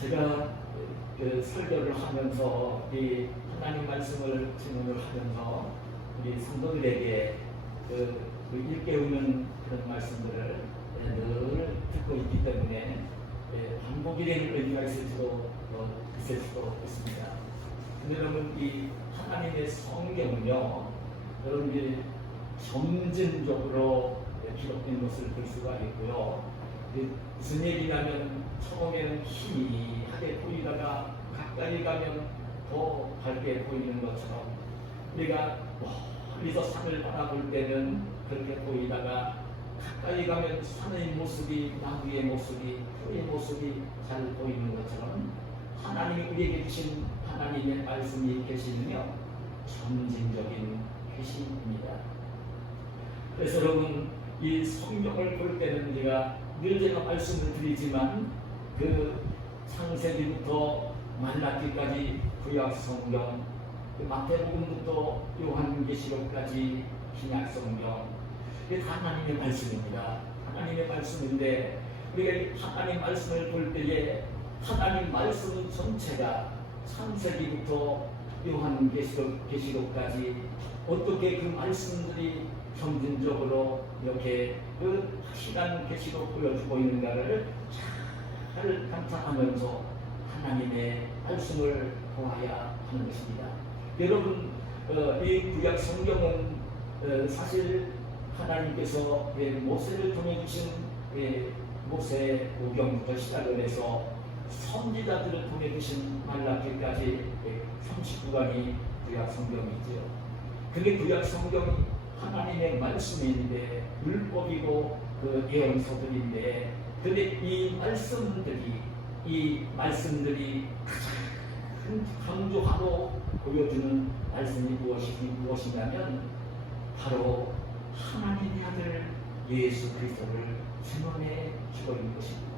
제가 그 설교를 하면서 이 하나님 말씀을 증언을 하면서 우리 성도들에게 그 일깨우는 그런 말씀들을 늘 듣고 있기 때문에 반복이 되는 의미가 있을 수도 있습니다. 근데 여러분, 이 하나님의 성경은요, 여러분이 점진적으로 기록된 것을 볼 수가 있고요. 무슨 얘기냐면 처음에는 희미하게 보이다가 가까이 가면 더 밝게 보이는 것처럼, 우리가 멀리서 산을 바라볼 때는 그렇게 보이다가 가까이 가면 산의 모습이, 나무의 모습이, 풀의 모습이 잘 보이는 것처럼 하나님이 우리에게 주신 하나님의 말씀이 계시면요, 점진적인 계시입니다. 그래서 여러분, 이 성경을 볼 때는 제가 말씀을 드리지만 그 창세기부터 말라기까지 구약 성경, 마태복음부터 요한계시록까지 신약 성경, 이게 다 하나님의 말씀입니다. 하나님의 말씀인데 우리가 하나님 말씀을 볼 때에 하나님 말씀 전체가 창세기부터 요한계시록까지 어떻게 그 말씀들이 점진적으로 이렇게 그 확실한 계시로 보여주고 있는가를 잘 감상하면서 하나님의 말씀을 보아야 하는 것입니다. 여러분, 이 구약 성경은 사실 하나님께서 모세를 통해 주신 모세 오경부터 시작을 해서 선지자들을 통해 주신 말라기까지 39권이 구약 성경이죠. 근데 구약 성경이 하나님의 말씀인데, 율법이고 그 예언서들인데, 근데 이 말씀들이 가장 강조하고 보여주는 말씀이 무엇이냐면 바로 하나님의 아들 예수 그리스도를 증언해 주고 있는 것입니다.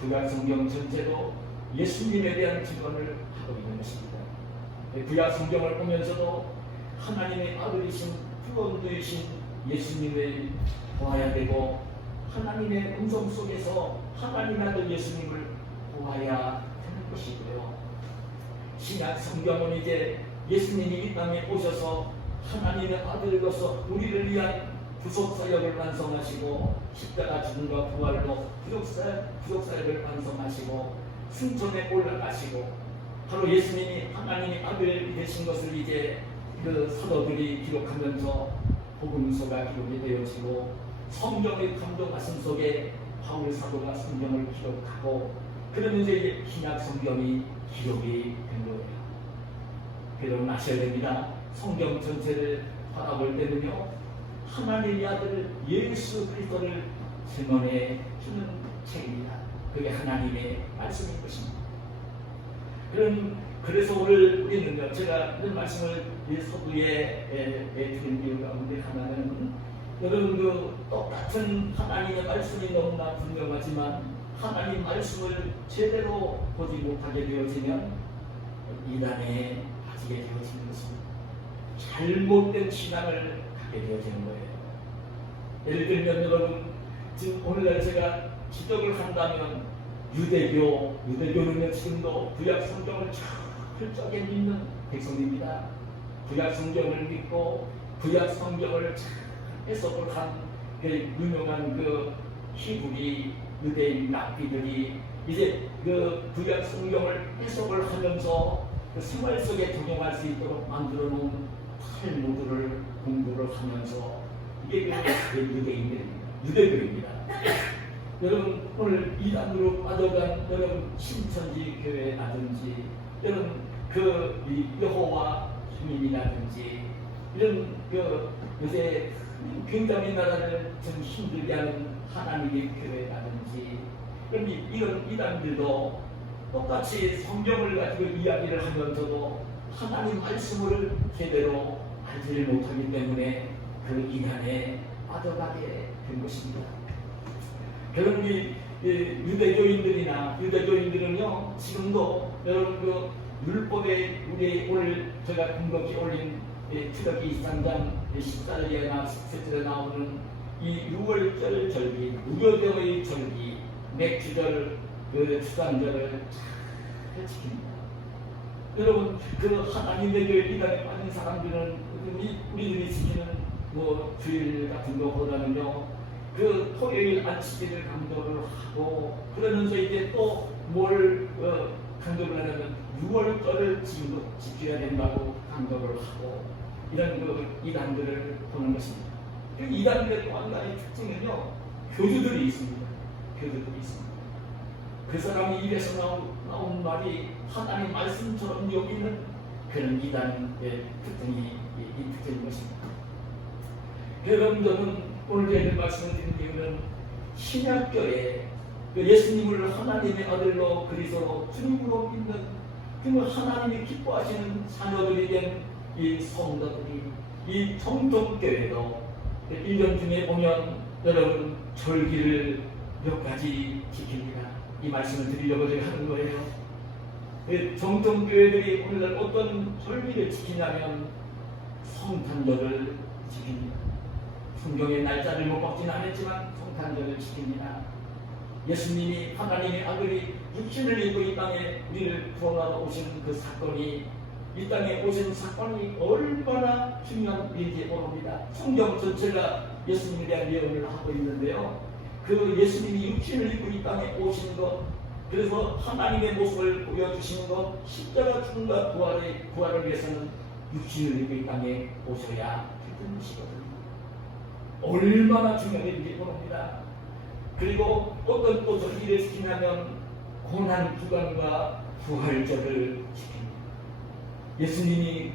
구약 성경 전체도 예수님에 대한 증언을 하고 있는 것입니다. 구약 성경을 보면서도 하나님의 아들이신 구원주이신 예수님을 보아야 되고, 하나님의 음성 속에서 하나님의 아들 예수님을 보아야 되는 것이고요. 신약 성경은 이제 예수님이 이 땅에 오셔서 하나님의 아들로서 우리를 위한 구속사역을 완성하시고, 십자가 죽음과 부활로 구속사역을 완성하시고 승천에 올라가시고, 바로 예수님이 하나님의 아들 되신 것을 이제 그 사도들이 기록하면서 복음서가 기록이 되어지고, 성경의 감동 말씀 속에 바울 사도가 성경을 기록하고, 그러면서 이제 신약 성경이 기록이 된 거예요. 여러분 아셔야 됩니다. 성경 전체를 바라볼 때는요, 하나님의 아들 예수 그리스도를 증언해 주는 책입니다. 그게 하나님의 말씀인 것입니다. 그래서 오늘 우리는요, 제가 이런 말씀을 이 서두에 드린 이유 가운데 하나는, 여러분 그 똑같은 하나님의 말씀이 너무나 분명하지만 하나님 말씀을 제대로 보지 못하게 되어지면 이단에 빠지게 되어지는 것입니다. 잘못된 신앙을 갖게 되어지는 거예요. 예를 들면 여러분, 지금 오늘날 제가 지적을 한다면 유대교는요 지금도 구약 성경을 철저하게 믿는 백성입니다. 구약 성경을 믿고 구약 성경을 잘 해석을 한 유명한 그 히브리 유대인 랍비들이 이제 그 구약 성경을 해석을 하면서 그 생활 속에 적용할 수 있도록 만들어 놓은 탈무드를 공부를 하면서, 이게 유대교입니다. 여러분 오늘 이단으로 빠져간 여러분 신천지 교회라든지, 여러분 그 여호와 주민이라든지, 이런 그 요새 굉장히 나라를 좀 힘들게 하는 하나님의 교회라든지, 그럼 이런 이단들도 똑같이 성경을 가지고 이야기를 하면서도 하나님 말씀을 제대로 알지 못하기 때문에 그 이단에 빠져가게 된 것입니다. 여러분 유대교인들은요 지금도 여러분 그 율법에 우리 오늘 제가 금곡히 올린 출애굽기 23장 14절에 17절에 나오는 이 6월절 절기, 무교대의 절기, 맥주절, 그 주장자를 잘 지킵니다. 여러분, 그 하나님의 교회 이단에 빠진 사람들은 우리들이 지키는 뭐 주일 같은 거보다는요, 그 토요일 안식일을 강조를 하고, 그러면서 이제 또 뭘 강조를 하냐면 6월절을 지금도 지켜야 된다고 강조를 하고, 이런 그 이단들을 보는 것입니다. 그 이단들의 또 한 가지 특징은요, 교주들이 있습니다. 교주들이 있습니다. 그 사람이 입에서 나온 말이 하나님 말씀처럼 여기는 그런 이단의 특징이 이 특징인 것입니다. 여러분들은 오늘 드리는 말씀을 드린 이유는 신약교회 예수님을 하나님의 아들로 그리스도로 주님으로 믿는 그 하나님이 기뻐하시는 자녀들이 된 이 성도들이 이 정통교회도 1년 중에 보면 여러분 절기를 몇 가지 지킵니다. 이 말씀을 드리려고 제가 하는 거예요. 정통교회들이 오늘날 어떤 절기를 지키냐면 성탄절을 지킵니다. 성경의 날짜를 못 바뀌진 않았지만 성탄절을 지킵니다. 예수님이 하나님의 아들이 육신을 입고 이 땅에 우리를 구원하러 오신 그 사건이, 이 땅에 오신 사건이 얼마나 중요한 일인지 모릅니다. 성경 전체가 예수님에 대한 예언을 하고 있는데요, 그 예수님이 육신을 입고 이 땅에 오신 것, 그래서 하나님의 모습을 보여주시는 것, 십자가 죽음과 부활을 위해서는 육신을 입고 이 땅에 오셔야 했던 것이거든요. 얼마나 중요한 일인지 모릅니다. 그리고 어떤 또 절기를 지키냐면 고난 주간과 부활절을 지킵니다. 예수님이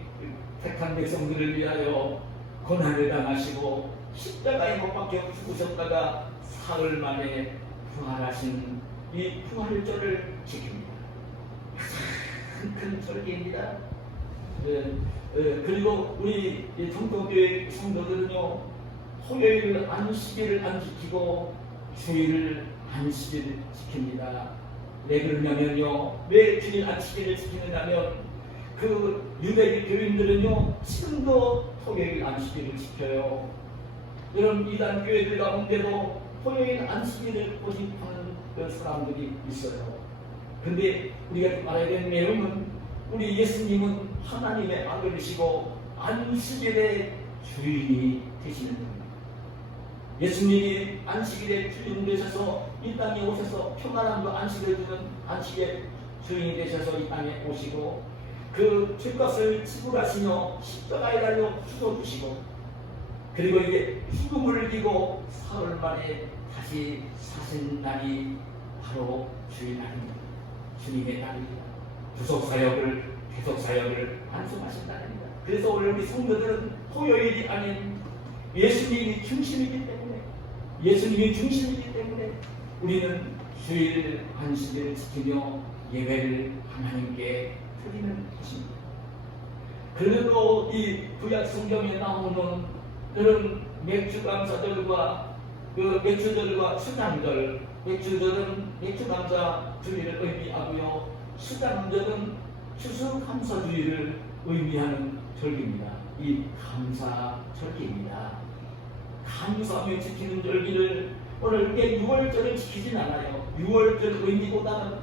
택한 백성들을 위하여 고난을 당하시고 십자가에 못 박혀 죽으셨다가 사흘 만에 부활하신 이 부활절을 지킵니다. 큰 절기입니다. 그리고 우리 정통교회 성도들은요, 토요일 안식일을 안 지키고 주일 안식일을 지킵니다. 왜 그러냐면요, 왜 주일 안식일을 지키느냐면 그 유대교 교인들은요 지금도 토요일 안식일을 지켜요. 이런 이단 교회들 가운데도 토요일 안식일을 고집하는 그 사람들이 있어요. 근데 우리가 말해야 되는 내용은 우리 예수님은 하나님의 아들이시고 안식일의 주인이 되시는 겁니다. 예수님이 안식일의 주인 되셔서 이 땅에 오셔서 평안함과 안식을 주는 안식의 주인이 되셔서 이 땅에 오시고 그 죄값을 지불하시며 십자가에 달려 죽어주시고, 그리고 이제 죽음을 이기고 사흘 만에 다시 사신 날이 바로 주의 날입니다. 주님의 날입니다. 계속 사역을 완성하신 날입니다. 그래서 오늘 우리 성도들은 토요일이 아닌 예수님이 중심이기 때문에 우리는 주일 안식일을 지키며 예배를 하나님께 드리는 것입니다. 그리고 이 구약 성경에 나오는 그런 맥주감사절과 그 맥주절과 수장절, 맥주절은 맥주감사 주일을 의미하고요, 수장절은 추수감사주의를 의미하는 절기입니다. 이 감사절기입니다. 감사하며 지키는 절기를 오늘 6월절을 지키진 않아요. 6월절 의미보다는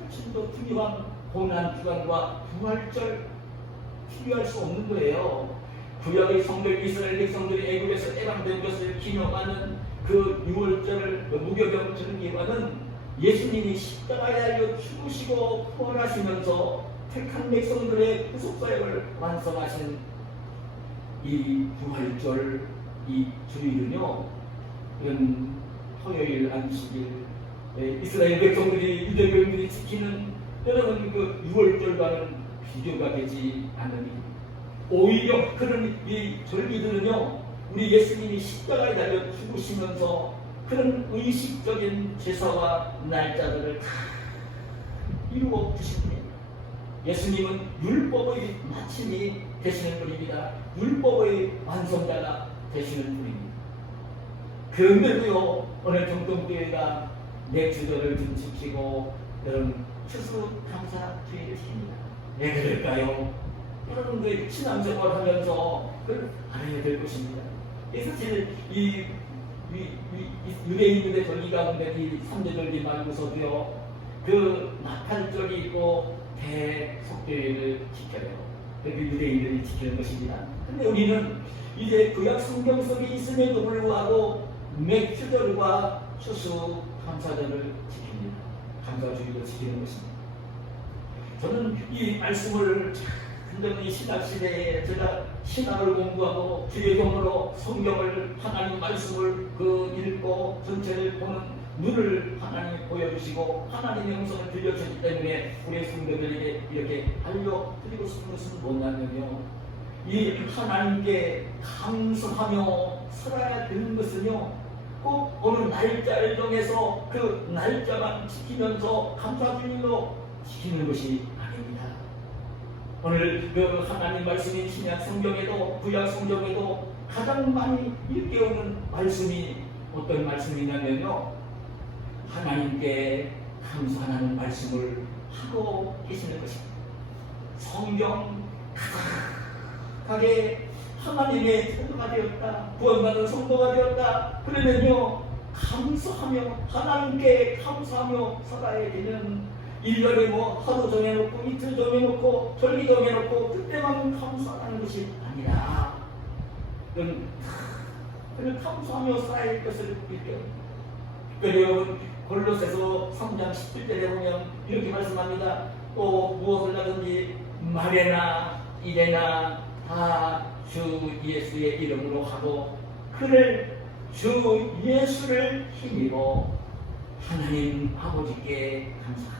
훨씬 더 중요한 고난주간과 부활절 필요할 수 없는 거예요. 구약의 성들 이스라엘 백성들이 애굽에서 해방된 것을 기념하는 그 6월절 무교병 절기와는 예수님이 십자가에 달려 죽으시고 부활하시면서 택한 백성들의 구속사역을 완성하신 이 부활절, 이 주일은요, 이런 토요일 안식일, 이스라엘 백성들이 유대교인들이 지키는 여러분 그 6월절과는 비교가 되지 않으니, 오히려 그런 이 절기들은요, 우리 예수님이 십자가에 달려 죽으시면서 그런 의식적인 제사와 날짜들을 다 이루어 주십니다. 예수님은 율법의 마침이 되시는 분입니다. 율법의 완성자가 되시는 분입니다. 그런데도요, 오늘 정통교회가 맥주절을 좀 지키고 여러분 추수감사주의를 지킵니다. 왜 그럴까요? 여러분들 신앙생활 하면서 그걸 알아야 될 것입니다. 사실 이 유대인들의 절기 가운데 이 3대 절기 말고서도요, 그 나팔절이 있고 대속죄를 지켜요. 그 유대인들이 지키는 것입니다. 근데 우리는 이제 구약 성경 속에 있음에도 불구하고 맥주절과 추수 감사절을 지킵니다. 감사주의를 지키는 것입니다. 저는 이 말씀을 이 신학 시대에 제가 신학을 공부하고 주의 경으로 성경을 하나님 말씀을 읽고 전체를 보는 눈을 하나님이 보여주시고 하나님의 음성을 들려주기 때문에 우리 성도들에게 이렇게 알려드리고 싶은 것은 뭐냐면요, 이 하나님께 감사하며 살아야 되는 것은요, 꼭 어느 날짜를 정해서 그 날짜만 지키면서 감사주의로 지키는 것이 아닙니다. 오늘 그 하나님 말씀인 신약 성경에도 구약 성경에도 가장 많이 일깨우는 말씀이 어떤 말씀이냐면요, 하나님께 감사하는 말씀을 하고 계시는 것입니다. 성경 가득하게 하나님의 성도가 되었다, 구원받은 성도가 되었다, 그러면요 감사하며 하나님께 감사하며 살아야 되는, 1년에 하루 정해놓고 이틀 정해놓고 절기 정해놓고 그때만 감사하는 것이 아니라 그는 감사하며 살아야 할 것을 일깨웁니다. 여러분 골로새서 3장 17절에 보면 이렇게 말씀합니다. 또 무엇을 하든지 말에나 일에나 다 주 예수의 이름으로 하고 그를 주 예수를 힘입어 하나님 아버지께 감사하라.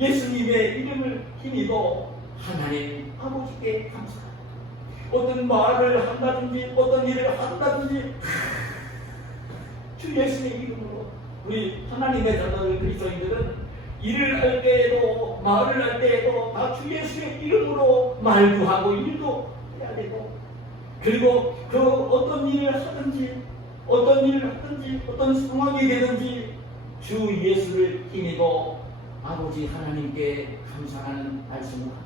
예수님의 이름을 힘입어 하나님 아버지께 감사하라. 어떤 말을 한다든지 어떤 일을 한다든지 주 예수의 이름으로, 우리 하나님의 자녀들 그리스도인들은 일을 할 때에도 말을 할 때에도 다 주 예수의 이름으로 말도 하고 일도 해야 되고, 그리고 그 어떤 일을 하든지 어떤 상황이 되든지 주 예수를 힘입어 아버지 하나님께 감사하는 말씀을 합니다.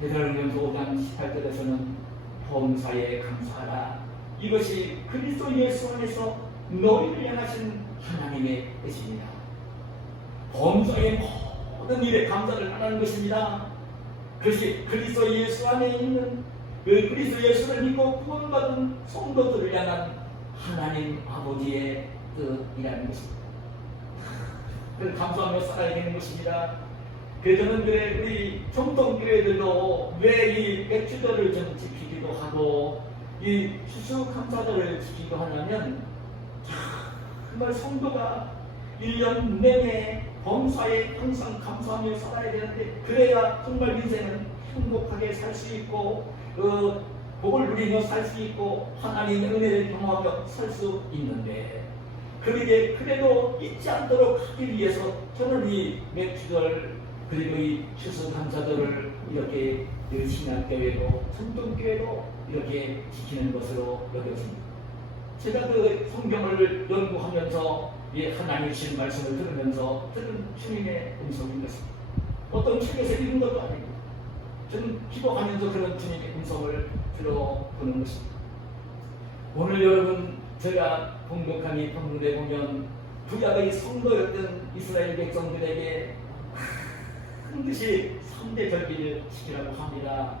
베드로전서 5장 18절에서는 범사에 감사하라. 이것이 그리스도 예수 안에서 너희를 향하신 하나님의 뜻입니다. 범사의 모든 일에 감사를 하는 것입니다. 그것이 그리스도 예수 안에 있는 그 그리스도 예수를 믿고 구원받은 성도들을 향한 하나님 아버지의 뜻이라는 것입니다. 그걸 감사하며 살아야 되는 것입니다. 그래서 저는 우리 정통교회들도 왜 이 맥주절을 좀 지키기도 하고 이 추수감사절을 지키기도 하냐면, 정말 성도가 1년 내내 범사에 항상 감사하며 살아야 되는데, 그래야 정말 인생은 행복하게 살 수 있고 복을 누리며 살 수 있고 하나님의 은혜를 경험하며 살 수 있는데, 그러게 그래도 잊지 않도록 하기 위해서 저는 이 맥주절 그리고 이 추수감사절을 이렇게 신약교회도 전통교회도 이렇게 지키는 것으로 여겨집니다. 제가 그 성경을 연구하면서 하나님 주신 말씀을 들으면서 들은 주님의 음성인 것입니다. 어떤 책에서 읽은 것도 아니고 저는 기도하면서 그런 주님의 음성을 들어보는 것입니다. 오늘 여러분 제가 봉독한 이 본문에 보면 구약의 성도였던 이스라엘 백성들에게 반드시 3대 절기를 지키라고 합니다.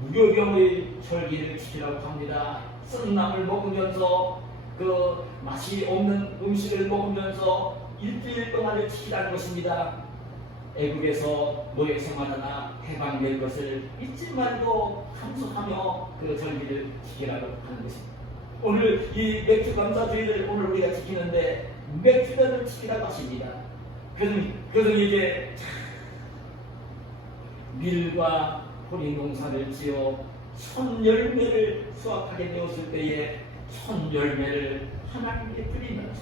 무교병의 절기를 지키라고 합니다. 썩남을 먹으면서 그 맛이 없는 음식을 먹으면서 일주일 동안을 지키라는 것입니다. 애국에서 노예 생활하나 해방될 것을 잊지 말고 감사하며 그 절기를 지키라고 하는 것입니다. 오늘 이 맥주 감사주의를 오늘 우리가 지키는데 맥주를 지키라고 하십니다. 그것은 이제 밀과 호리 농사를 지어 천열매를 수확하게 되었을 때에 천열매를 하나님께 드리면서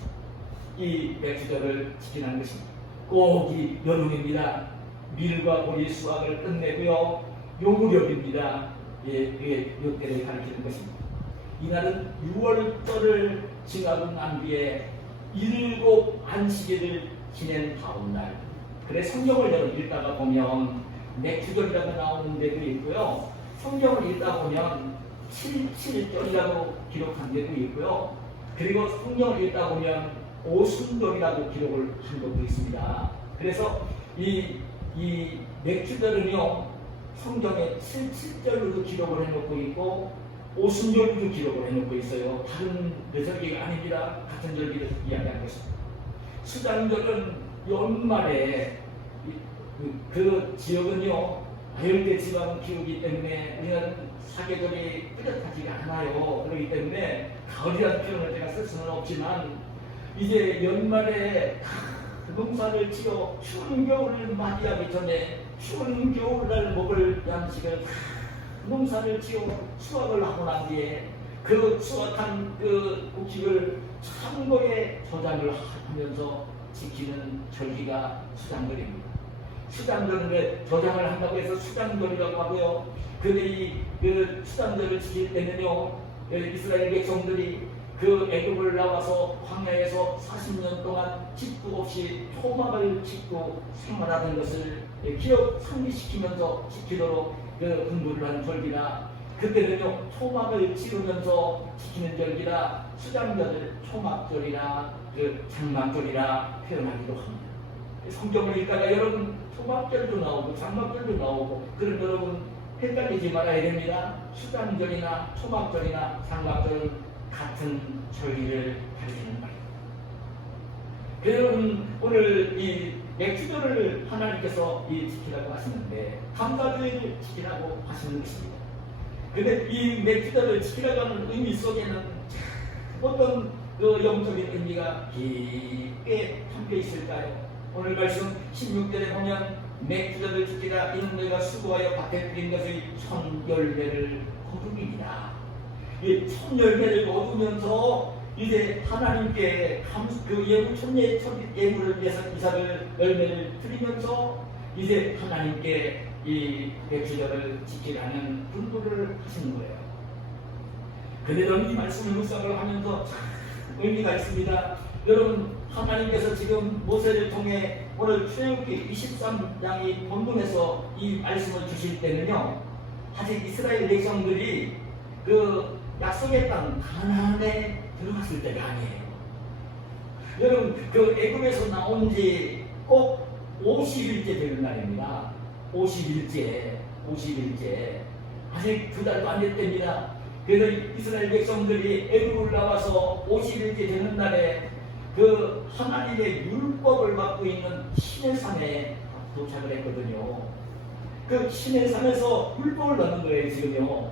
이 맥주절을 지키는 것입니다. 꼭 이 여름입니다. 밀과 호리 수확을 끝내고요. 요무렵입니다. 이게 이때를 가리키는 것입니다. 이날은 6월절을 지나고 난 뒤에 7 안식일을 지낸 다음 날. 그래 성경을 여러분 읽다가 보면 맥주절이라고 나오는 데도 있고요. 성경을 읽다 보면 77절이라고 기록한 데도 있고요. 그리고 성경을 읽다 보면 오순절이라고 기록을 한 것도 있습니다. 그래서 이 맥주절은요, 성경에 77절로도 기록을 해놓고 있고 오순절도 기록을 해놓고 있어요. 다른 절기가 아닙니다. 같은 절기를 이야기한 것입니다. 수장절은 연말에 그 지역은요, 열대 지방 기후이기 때문에 우리는 사계절이 뚜렷하지가 않아요. 그렇기 때문에 가을이라는 표현을 제가 쓸 수는 없지만 이제 연말에 농사를 지어 추운 겨울을 맞이하기 전에 추운 겨울날 먹을 양식을 농사를 지어 수확을 하고 난 뒤에 그 수확한 그 곡식을 창고에 저장을 하면서 지키는 절기가 수장절입니다. 수장절은 왜 저장을 한다고 해서 수장절이라고 하고요. 그들이 그 수장절을 지킬 때는요, 이스라엘 백성들이 그 애굽을 나와서 광야에서 40년 동안 집도 없이 초막을 짓고 생활하는 것을 기억 상기시키면서 지키도록 그 공부를 하는 절기라, 그때는요 초막을 지으면서 지키는 절기라 수장절을 초막절이나 그 장막절이라 표현하기도 합니다. 성경을 읽다가 여러분 초막절도 나오고 장막절도 나오고 그럼 여러분 헷갈리지 말아야 됩니다. 수장절이나 초막절이나 장막절은 같은 절기를 가리키는 말입니다. 여러분 오늘 이 맥주절을 하나님께서 지키라고 하시는데 감사주일을 지키라고 하시는 것입니다. 그런데 이 맥주절을 지키라고 하는 의미 속에는 어떤 그 영적인 의미가 깊게 담겨 있을까요? 오늘 말씀 16절에 보면 맥주절을 지키라 이는 너희가 수고하여 밭에 뿌린 것의 첫 열매를 거두리니라. 이 첫 열매를 거두면서 이제 하나님께 그 예물 천례 예물을 위해서 이삭을 열매를 드리면서 이제 하나님께 이 맥주절을 지키라는 분부를 하시는 거예요. 그래도 이 말씀을 묵상을 하면서 참 의미가 있습니다. 여러분 하나님께서 지금 모세를 통해 오늘 출애굽기 23장이 본문에서 이 말씀을 주실 때는요, 아직 이스라엘 백성들이 그 약속의 땅 가나안에 들어갔을 때가 아니에요. 여러분 그 애굽에서 나온 지 꼭 50일째 되는 날입니다. 50일째 아직 2달도 안 됐답니다. 그래서 이스라엘 백성들이 애굽을 나와서 50일째 되는 날에 그 하나님의 율법을 받고 있는 시내산에 도착을 했거든요. 그 시내산에서 율법을 받는 거예요. 지금요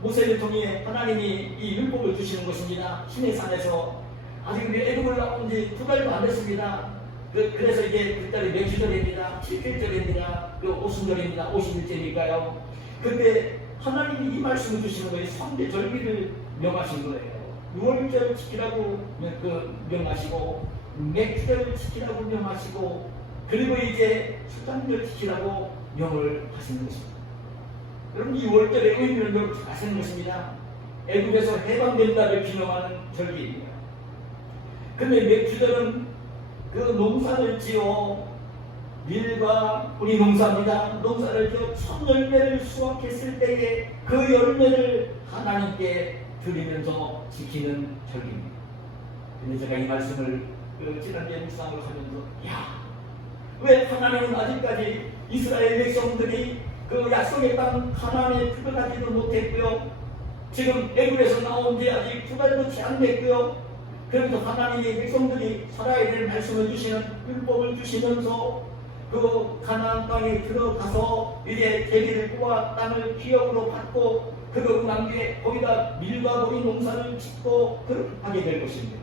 모세를 통해 하나님이 이 율법을 주시는 것입니다. 시내산에서 아직 우리 애굽을 나온 지 2달도 안 됐습니다. 그래서 이제 그 달이 맥주절입니다. 7일절입니다. 그 오순절입니다. 50일째니까요. 근데 하나님이 이 말씀을 주시는 거예요. 3대 절기를 명하신 거예요. 6월절을 지키라고 명하시고 맥주절을 지키라고 명하시고 그리고 이제 수장절 지키라고 명을 하시는 것입니다. 여러분 이 6월절의 의미를 여러분 잘 아시는 것입니다. 애굽에서 해방된 날을 기념하는 절기입니다. 그런데 맥주절은 그 농사를 지어 밀과 뿌리 농사입니다. 농사를 지어 첫 열매를 수확했을 때에 그 열매를 하나님께 드리면서 지키는 절기입니다. 근데 제가 이 말씀을 지난주에 묵상을 하면서 왜 하나님은 아직까지 이스라엘 백성들이 그 약속의 땅 가나안에 들어가지도 못했고요. 지금 애굽에서 나온 지 아직 2달도 채 안 됐고요. 그러면서 하나님의 백성들이 살아야 될 말씀을 주시는 율법을 주시면서 그 가나안 땅에 들어가서 이제 대기를 뽑아 땅을 기업으로 받고 그러고 난 뒤에 거기다 밀과 보리 농사를 짓고 그렇게 하게 될 것입니다.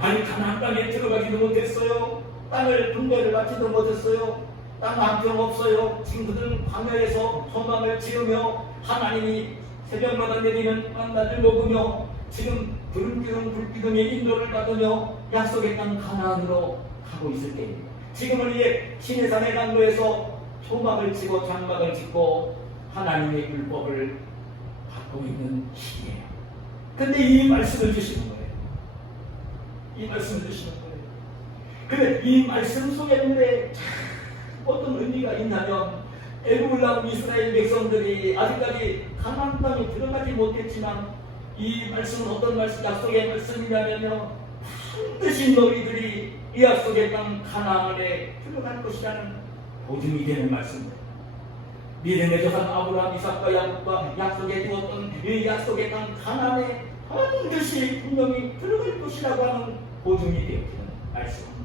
아니 가나안 땅에 들어가지도 못했어요. 땅을 분배를 받지도 못했어요. 땅 한 평 없어요. 지금 그들은 광야에서 소망을 지으며 하나님이 새벽마다 내리는 만나를 먹으며 지금 불기둥의 인도를 받으며 약속의 땅 가나안으로 가고 있을 때입니다. 지금은 이제 시내산의 강도에서 초막을 치고 장막을 짓고 하나님의 율법을 받고 있는 시기예요. 근데 이 말씀을 주시는 거예요. 이 말씀을 주시는 거예요. 근데 이 말씀 속에 어떤 의미가 있냐면 애굽을 나온 이스라엘 백성들이 아직까지 가나안 땅에 들어가지 못했지만 이 말씀은 어떤 말씀, 약속의 말씀이냐면요, 반드시 너희들이 이 약속의 땅 가나안에 들어갈 것이라는 보증이 되는 말씀입니다. 믿음의 조상 아브라함, 이삭과 야곱과 약속해 두었던 이 약속의 땅 가나안에 반드시 분명히 들어갈 것이라고 하는 보증이 되어지는 말씀입니다.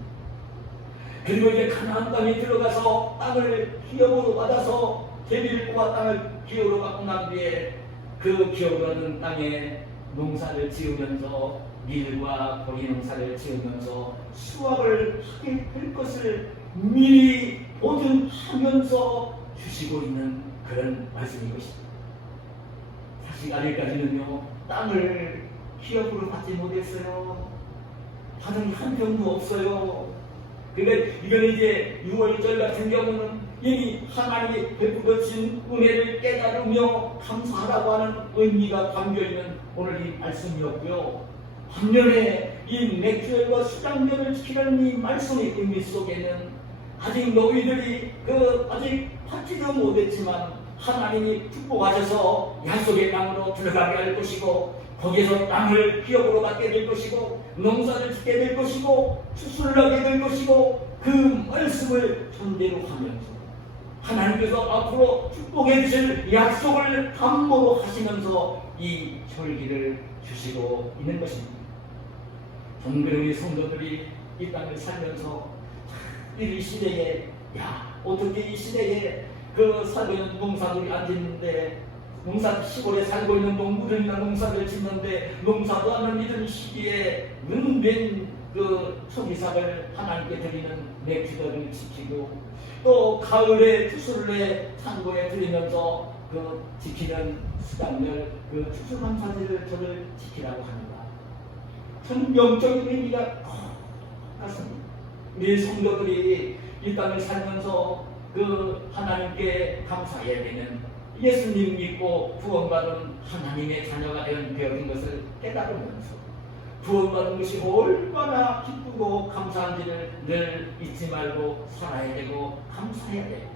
그리고 이제 가나안 땅에 들어가서 땅을 기업으로 받아서 제비를 뽑아 땅을 기업으로 받고 난 뒤에 그 기업으로는 땅에 농사를 지으면서 밀과 보리 농사를 지으면서 수확을 하게 될 것을 미리 보증하면서 주시고 있는 그런 말씀인 것입니다. 사실 아직까지는요, 땅을 기업으로 받지 못했어요. 받은 한 평도 없어요. 근데 이건 이제 6월절 같은 경우는 이미 하나님이 베풀어 주신 은혜를 깨달으며 감사하라고 하는 의미가 담겨있는 오늘 이 말씀이었고요. 반면에 이 맥주절과 수장절을 지키는 이 말씀의 의미 속에는 아직 너희들이 아직 받지도 못했지만 하나님이 축복하셔서 약속의 땅으로 들어가게 할 것이고 거기에서 땅을 기업으로 받게 될 것이고 농사를 짓게 될 것이고 추수를 하게 될 것이고 그 말씀을 전대로 하면서 하나님께서 앞으로 축복해 주실 약속을 담보로 하시면서 이 절기를 주시고 있는 것입니다. 정말 우리 성도들이 이 땅을 살면서 이 시대에 어떻게 이 시대에 살고 있는 농사들이 앉았는데 시골에 살고 있는 농부들이나 농사를 짓는데 농사도 하는 이런 시기에 은변 초기삭을 하나님께 드리는 맥주들을 지키고 또 가을에 추수를 창고에 드리면서 지키는 수당을 추수감사제를 저를 지키라고 합니다. 참 영적인 의미가 같습니다. 우리 성도들이 이 땅을 살면서 하나님께 감사해야 되는 예수님 믿고 구원받은 하나님의 자녀가 되어진 것을 깨달으면서 구원받은 것이 얼마나 기쁘고 감사한지를 늘 잊지 말고 살아야 되고 감사해야 돼요.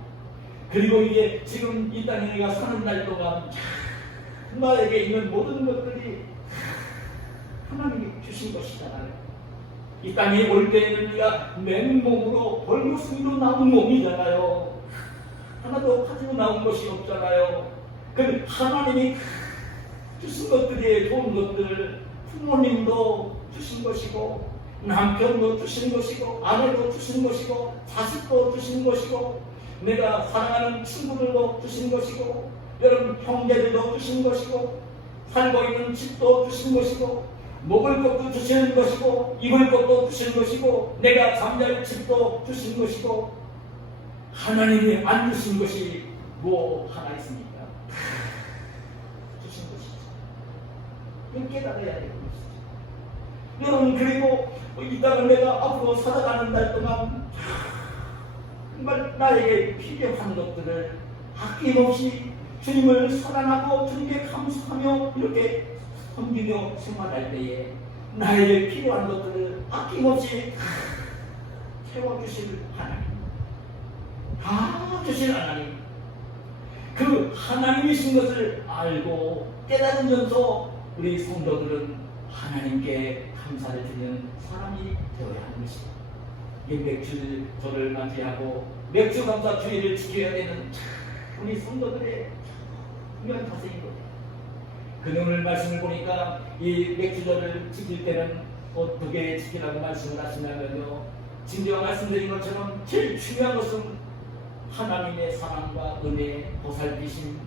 그리고 이게 지금 이 땅에 내가 사는 날 동안 나에게 있는 모든 것들이 하나님이 주신 것이잖아요. 이 땅에 올 때에는 우리가 맨몸으로 벌거숭이로 나온 몸이잖아요. 하나도 가지고 나온 것이 없잖아요. 그 하나님이 주신 것들이 좋은 것들, 부모님도 주신 것이고 남편도 주신 것이고 아내도 주신 것이고 자식도 주신 것이고 내가 사랑하는 친구들도 주신 것이고 여러분 형제들도 주신 것이고 살고 있는 집도 주신 것이고 먹을 것도 주신 것이고 입을 것도 주신 것이고 내가 잠잘 집도 주신 것이고 하나님이 안 주신 것이 뭐 하나 있습니까? 주신 것이죠. 이걸 깨달아야 되는 것이죠. 여러분 그리고 이 땅을 내가 앞으로 살아가는 날 동안 정말 나에게 필요한 것들을 아낌없이 주님을 사랑하고 주님께 감사하며 이렇게 섬기며 생활할 때에 나에게 필요한 것들을 아낌없이 채워주실 하나님, 다 주실 하나님, 그 하나님이신 것을 알고 깨달으면서 우리 성도들은 하나님께 감사를 드리는 사람이 되어야 하는 것입니다. 이 맥주절을 맞이하고 맥주 감사 주의를 지켜야 되는 우리 성도들의 중요한 자세인 겁니다. 오늘 말씀을 보니까 이 맥주절을 지킬 때는 어떻게 지키라고 말씀을 하시냐면요, 진정 말씀드린 것처럼 제일 중요한 것은 하나님의 사랑과 은혜, 보살피심,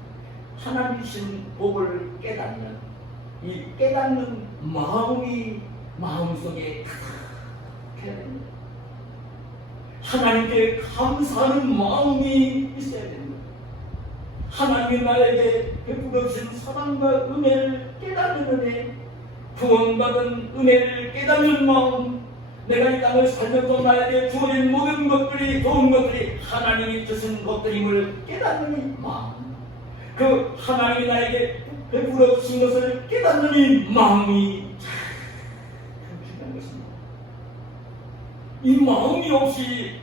하나님 주신 복을 깨닫는 이 깨닫는 마음이 마음속에 가득해야 됩니다. 하나님께 감사하는 마음이 있어야 됩니다. 하나님이 나에게 베풀어 주신 사랑과 은혜를 깨닫는 은혜, 구원받은 은혜를 깨닫는 마음, 내가 이 땅을 살면서 나에게 주어진 모든 것들이 좋은 것들이 하나님이 주신 것들임을 깨닫는 이 마음, 그 하나님이 나에게 베풀어 주신 것을 깨닫는 이 마음이 참 중요한 것입니다. 이 마음이 없이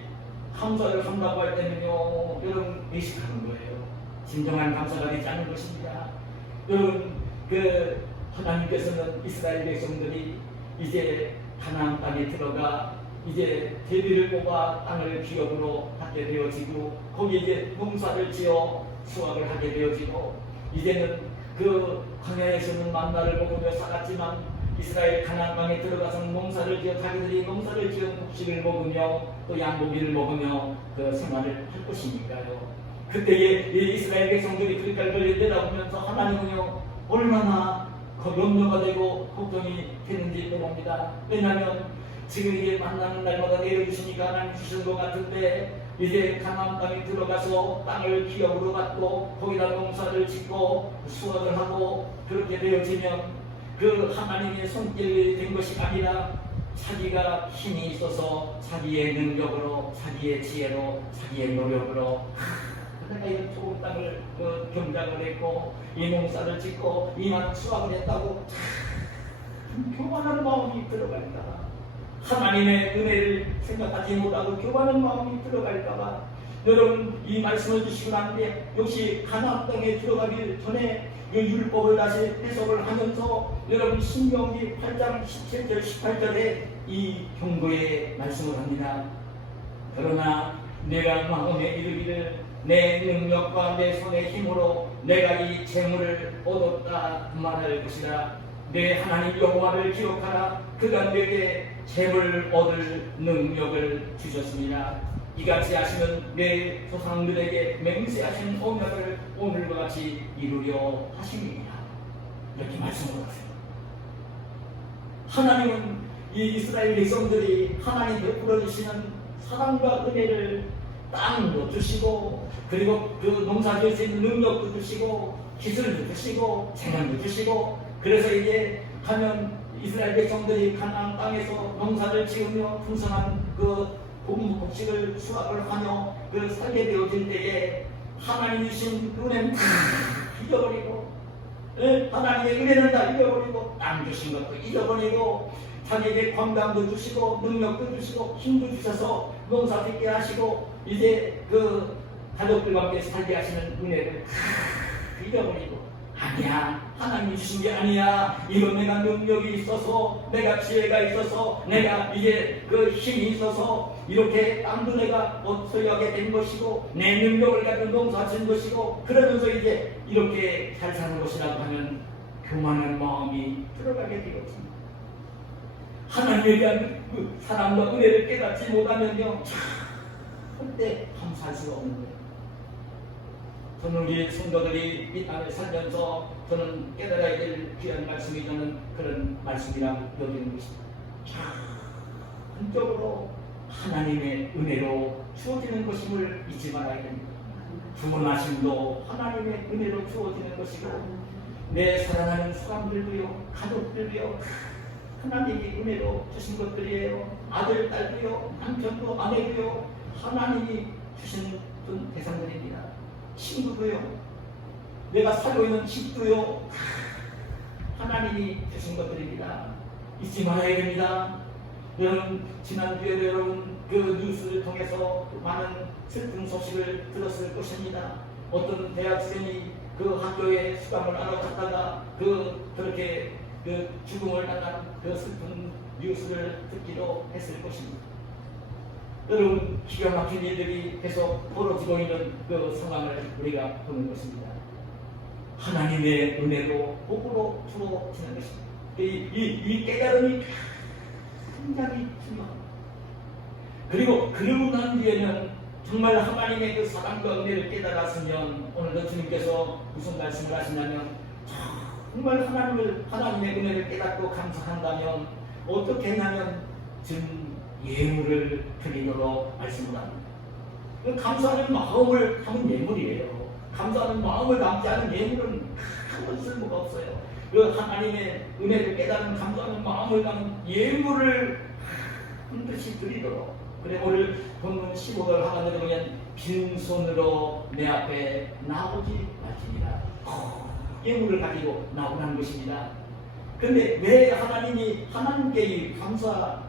감사를 한다고 할 때는요, 여러분 의식하는 거예요. 진정한 감사가 되지 않는 것입니다. 여러분, 하나님께서는 이스라엘 백성들이 이제 가나안 땅에 들어가 이제 대비를 뽑아 땅을 기업으로 갖게 되어지고 거기에 이제 농사를 지어 수확을 하게 되어지고 이제는 그 광야에서는 만나를 먹으며 살았지만 이스라엘 가나안 땅에 들어가서 농사를 지어 자기들이 농사를 지은 곡식을 먹으며 또 양고기를 먹으며 그 생활을 할 것이니까요. 그때에 이 이스라엘 백성들이 그리까지 걸려내다보면서 하나님은요 얼마나 염려가 되고 걱정이 되는지 모릅니다. 왜냐하면 지금 이게 만나는 날마다 내려주시니까 하나님 주시는 것 같은데 이제 가나안 땅에 들어가서 땅을 기업으로 받고 거기다 농사를 짓고 수확을 하고 그렇게 되어지면 그 하나님의 손길이 된 것이 아니라 자기가 힘이 있어서 자기의 능력으로 자기의 지혜로 자기의 노력으로 내가 이 좋은 땅을 경작을 했고 이 농사를 짓고 이만 수확을 했다고 참 교만한 마음이 들어갈까봐 하나님의 은혜를 생각하지 못하고 교만한 마음이 들어갈까봐 여러분 이 말씀을 주시고 난 뒤에 역시 가나안 땅에 들어가기 전에 이 율법을 다시 해석을 하면서 여러분 신명기 8장 17절 18절에 이 경고의 말씀을 합니다. 그러나 내가 마음에 이르기를 내 능력과 내 손의 힘으로 내가 이 재물을 얻었다 말할 것이라. 내 하나님 여호와를 기억하라. 그가 내게 재물을 얻을 능력을 주셨습니다. 이같이 하시면 내 조상들에게 맹세하신 언약을 오늘과 같이 이루려 하심이니라. 이렇게 말씀을 하세요. 하나님은 이 이스라엘 백성들이 하나님 베풀어 주시는 사랑과 은혜를 땅도 주시고 그리고 그 농사 지을 수 있는 능력도 주시고 기술도 주시고 재능도 주시고 그래서 이제 가면 이스라엘 백성들이 가나안 땅에서 농사를 지으며 풍성한 그 곡식을 수확을 하며 그 살게 되어질 때에 하나님이 주신 은혜는 다 잊어버리고 하나님의 은혜는 다 잊어버리고 땅 주신 것도 잊어버리고 자기에게 건강도 주시고 능력도 주시고 힘도 주셔서 농사 짓게 하시고 이제 그 가족들과 함께 살게 하시는 은혜를 다 잊어버리고 아니야 하나님이 주신 게 아니야. 이건 내가 능력이 있어서 내가 지혜가 있어서 내가 이제 그 힘이 있어서 이렇게 땅도 내가 소유하게 된 것이고 내 능력을 가지고 농사 짓는 것이고 그러면서 이제 이렇게 잘 사는 것이라고 하면 교만한 마음이 들어가게 되거든요. 하나님에 대한 그 사랑과 은혜를 깨닫지 못하면요 절대 감사할 수가 없는 거예요. 저는 우리 성도들이 이 땅에 살면서 저는 깨달아야 될 귀한 말씀이 저는 그런 말씀이라고 여기는 것입니다. 한쪽으로 하나님의 은혜로 주어지는 것임을 잊지 말아야 됩니다. 구원하심도 하나님의 은혜로 주어지는 것이고 내 사랑하는 사람들도요 가족들도요 하나님이 은혜로 주신 것들이에요. 아들, 딸도요 남편도 아내도요 하나님이 주신 대상들입니다. 친구도요 내가 살고 있는 집도요 하나님이 주신 것들입니다. 잊지 말아야 됩니다. 여러분 지난주에 여러분 그 뉴스를 통해서 많은 슬픈 소식을 들었을 것입니다. 어떤 대학생이 그 학교에 수강을 하러 갔다가 그렇게 죽음을 당한 그 슬픈 뉴스를 듣기도 했을 것입니다. 여러분 기가 막힌 일들이 계속 벌어지고 있는 그 상황을 우리가 보는 것입니다. 하나님의 은혜로 복으로 주어지는 것입니다. 이 깨달음이 굉장히 중요합니다. 그리고 그러고 난 뒤에는 정말 하나님의 그 사랑과 은혜를 깨달았으면 오늘도 주님께서 무슨 말씀을 하시냐면 정말 하나님의 은혜를 깨닫고 감사한다면 어떻게 했냐면 예물을 드리도록 말씀을 합니다. 그 감사하는 마음을 담은 예물이에요. 감사하는 마음을 담지 않은 예물은 아무 쓸모가 없어요. 그 하나님의 은혜를 깨닫는 감사하는 마음을 담은 예물을 반드시 드리도록. 그래 오늘 본문 15절 하반절에 보면 빈손으로 내 앞에 나오지 말지니라. 예물을 가지고 나오라는 것입니다. 근데 왜 하나님께 이 감사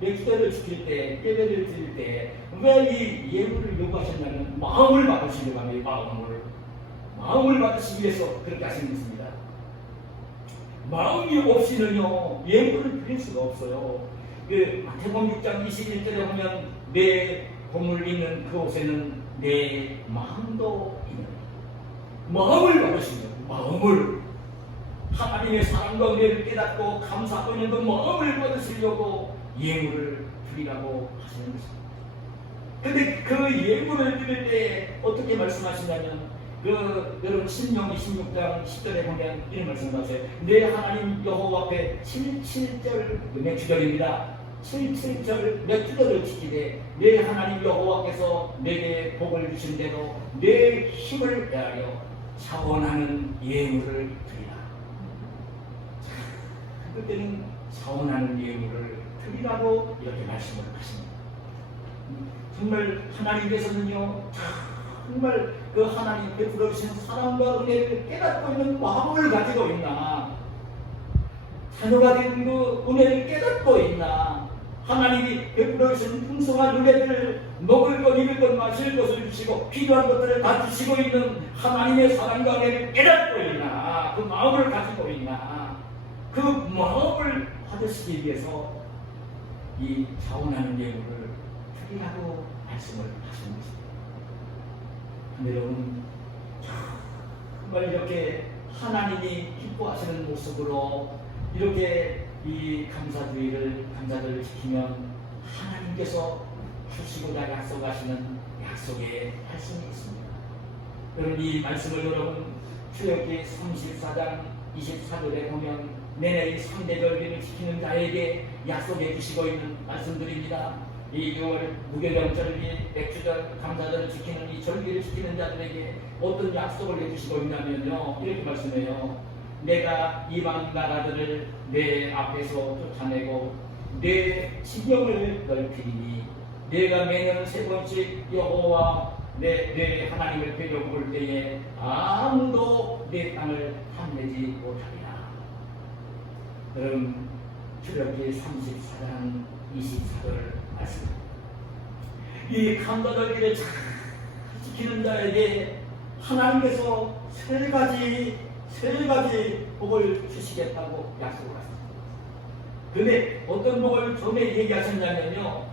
내 기도를 지킬 때 예배를 드릴 때 왜 이 예물을 요구하셨냐면 마음을 받으시려고 합니다. 마음을 받으시기 위해서 그렇게 하신 것입니다. 마음이 없이는요 예물을 드릴 수가 없어요. 그 마태복음 6장 21절에 보면 내 보물 있는 그곳에는 내 마음도 있는, 마음을 받으시면 마음을 하나님의 사랑과 은혜를 깨닫고 감사하고 있는 그 마음을 받으시려고 예물을 드리라고 하시는 것입니다. 근데 그 예물을 드릴 때 어떻게 말씀하시냐면 여러분 신명 26장 10절에 보면 이런 말씀을 하세요. 내 하나님 여호와 앞에 77절 몇 주절입니다. 77절 몇 주절을 지키되 내 하나님 여호와께서 내게 복을 주신 대로 내 힘을 대하여 자원하는 예물을 드리라. 그때는 자원하는 예물을 드리라고 이렇게 말씀을 하십니다. 정말 하나님께서는요 정말 그 하나님 베풀어 주신 사랑과 은혜를 깨닫고 있는 마음을 가지고 있나, 자녀가 된 그 은혜를 깨닫고 있나, 하나님이 베풀어 주신 풍성한 은혜를 먹을 것, 입을 것, 마실 것을 주시고 필요한 것들을 다 주시고 있는 하나님의 사랑과 은혜를 깨닫고 있나, 그 마음을 가지고 있나, 그 마음을 받으시기 위해서 이 자원하는 예물을 드리라고 말씀을 하신 것입니다. 여러분 정말 이렇게 하나님이 기뻐하시는 모습으로 이렇게 이 감사절을 지키면 하나님께서 주시고자 약속하시는 약속의 말씀이 있습니다. 여러분 이 말씀을 여러분 출애굽기 34장 24절에 보면 내내 이 3대 절기를 지키는 자에게 약속해 주시고 있는 말씀들입니다. 이 6월 무교병절기, 맥주절, 감사절을 지키는 이 절기를 지키는 자들에게 어떤 약속을 해주시고 있냐면요 이렇게 말씀해요. 내가 이방 나라들을 내 앞에서 쫓아내고 내 지경을 넓히리니 내가 매년 3번씩 여호와 내 하나님을 뵈려볼 때에 아무도 내 땅을 탐내지 못하리라. 여러분 출애굽기 34장 24절 말씀. 이 감사절기를 잘 지키는 자에게 하나님께서 세 가지 복을 주시겠다고 약속을 하셨습니다. 그런데 어떤 복을 전에 얘기하셨냐면요,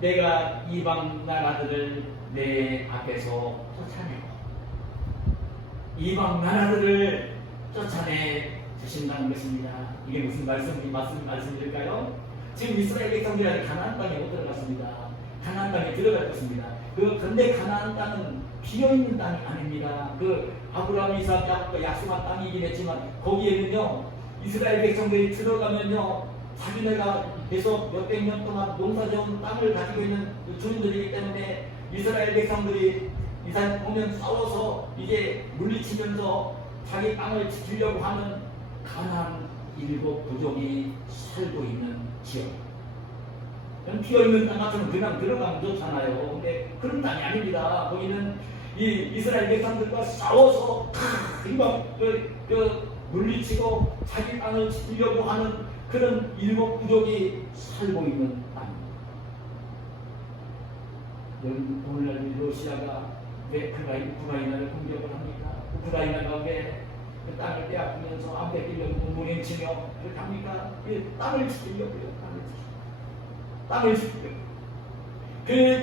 내가 이방 나라들을 내 앞에서 쫓아내고, 이방 나라들을 쫓아내 주신다는 것입니다. 이게 무슨 말씀일까요? 지금 이스라엘 백성들이 아직 가나안 땅에 못 들어갔습니다. 가나안 땅에 들어갈 것입니다. 그런데 가나안 땅은 비어있는 땅이 아닙니다. 그 아브라함, 이삭, 야곱과 약속한 땅이긴 했지만 거기에는요 이스라엘 백성들이 들어가면요 자기네가 계속 몇백 년 동안 농사져온 땅을 가지고 있는 주민들이기 때문에 이스라엘 백성들이 이스라엘 보면 싸워서 이제 물리치면서 자기 땅을 지키려고 하는 가나안 7 부족이 살고 있는 지역. 비어있는 땅 같으면 그냥 들어가면 좋잖아요. 근데 그런 땅이 아닙니다. 거기는 이 이스라엘 백성들과 싸워서 물리치고 자기 땅을 지키려고 하는 그런 7 부족이 살고 있는 땅입니다. 오늘날 러시아가 왜 우크라이나를 공격을 합니까? 우크라이나가 왜 그 땅을 빼앗으면서 안 뺏기려고 문행치며 그렇게 합니까? 땅을 지키려고요. 땅을 지키려고.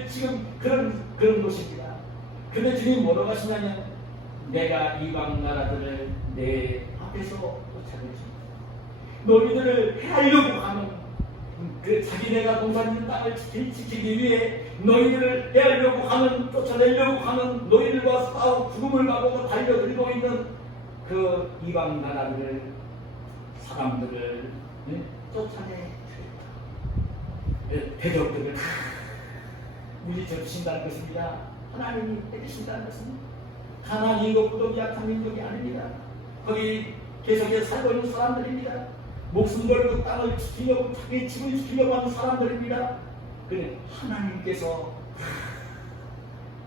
지금 그런 것입니다. 근데 주님 뭐라고 하시냐면 내가 이방 나라들을 내 앞에서 쫓아내지. 너희들을 해하려고 하는 그 자기네가 동산있는 땅을 지키기 위해 너희들을 해하려고 하는, 쫓아내려고 하는, 너희들과 싸우고 죽음을 가고 달려들고 있는 그 이방 나라들을, 사람들을 쫓아내 대적들을 다 물리쳐 주신다는 것입니다. 하나님이 해주신다는 것입니다. 가나안 7 부족이 약한 민족이 아닙니다. 거기 계속해서 살고 있는 사람들입니다. 목숨 걸고 땅을 지키려고, 자기 집을 지키려고 하는 사람들입니다. 그런데 하나님께서